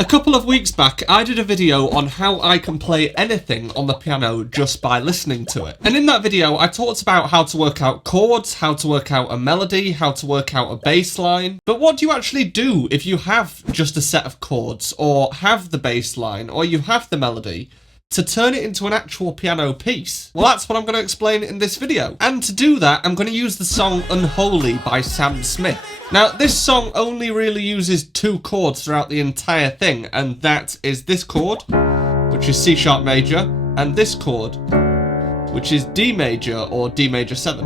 A couple of weeks back, I did a video on how I can play anything on the piano just by listening to it. And in that video, I talked about how to work out chords, how to work out a melody, how to work out a bass line. But what do you actually do if you have just a set of chords, or have the bass line, or you have the melody, to turn it into an actual piano piece? Well, that's what I'm going to explain in this video. And to do that, I'm going to use the song Unholy by Sam Smith. Now, this song only really uses two chords throughout the entire thing, and that is this chord, which is C sharp major, and this chord, which is D major or D major 7.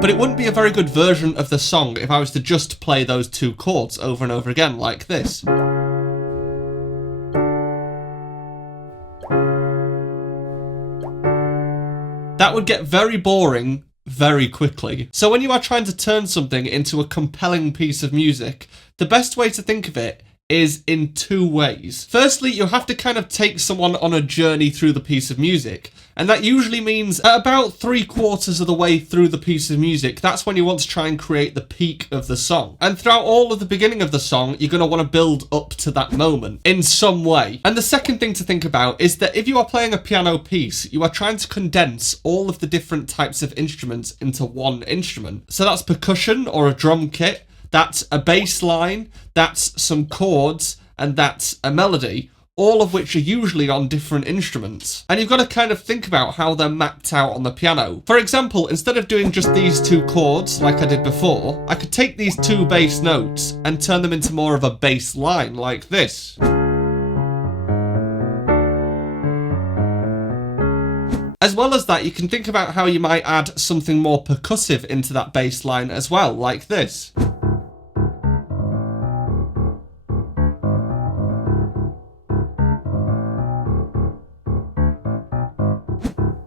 But it wouldn't be a very good version of the song if I was to just play those two chords over and over again like this. That would get very boring very quickly. So when you are trying to turn something into a compelling piece of music, the best way to think of it is in two ways. Firstly, you have to kind of take someone on a journey through the piece of music. And that usually means at about 3/4 of the way through the piece of music, that's when you want to try and create the peak of the song. And throughout all of the beginning of the song, you're going to want to build up to that moment in some way. And the second thing to think about is that if you are playing a piano piece, you are trying to condense all of the different types of instruments into one instrument. So that's percussion or a drum kit, that's a bass line, that's some chords, and that's a melody, all of which are usually on different instruments. And you've got to kind of think about how they're mapped out on the piano. For example, instead of doing just these two chords like I did before, I could take these two bass notes and turn them into more of a bass line like this. As well as that, you can think about how you might add something more percussive into that bass line as well, like this.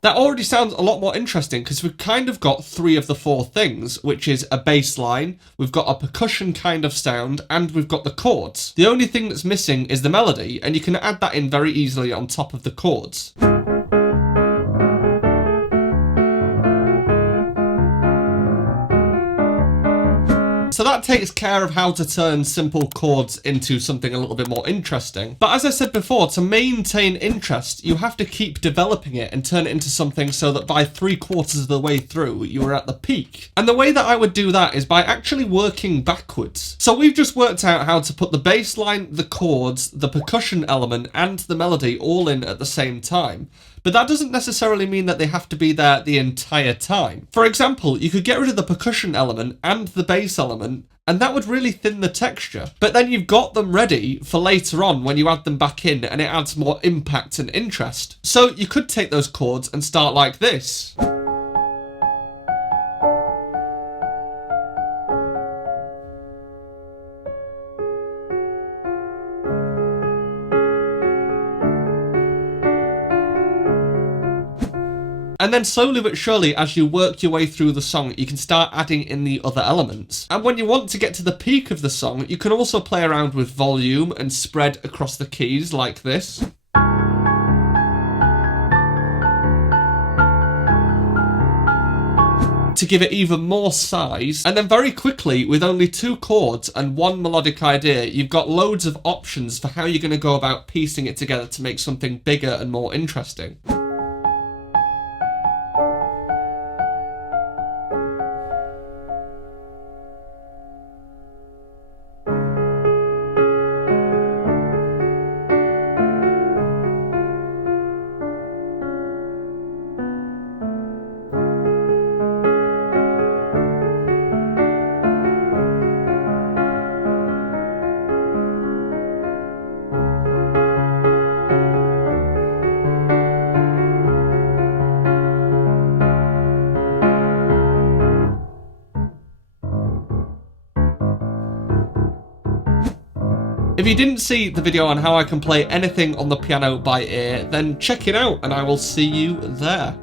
That already sounds a lot more interesting because we've kind of got three of the four things, which is a bass line, we've got a percussion kind of sound, and we've got the chords. The only thing that's missing is the melody, and you can add that in very easily on top of the chords. So that takes care of how to turn simple chords into something a little bit more interesting. But as I said before, to maintain interest, you have to keep developing it and turn it into something so that by 3/4 of the way through, you are at the peak. And the way that I would do that is by actually working backwards. So we've just worked out how to put the bass line, the chords, the percussion element, and the melody all in at the same time. But that doesn't necessarily mean that they have to be there the entire time. For example, you could get rid of the percussion element and the bass element, and that would really thin the texture. But then you've got them ready for later on when you add them back in, and it adds more impact and interest. So you could take those chords and start like this. And then slowly but surely, as you work your way through the song, you can start adding in the other elements. And when you want to get to the peak of the song, you can also play around with volume and spread across the keys like this. To give it even more size. And then very quickly, with only two chords and one melodic idea, you've got loads of options for how you're going to go about piecing it together to make something bigger and more interesting. If you didn't see the video on how I can play anything on the piano by ear, then check it out and I will see you there.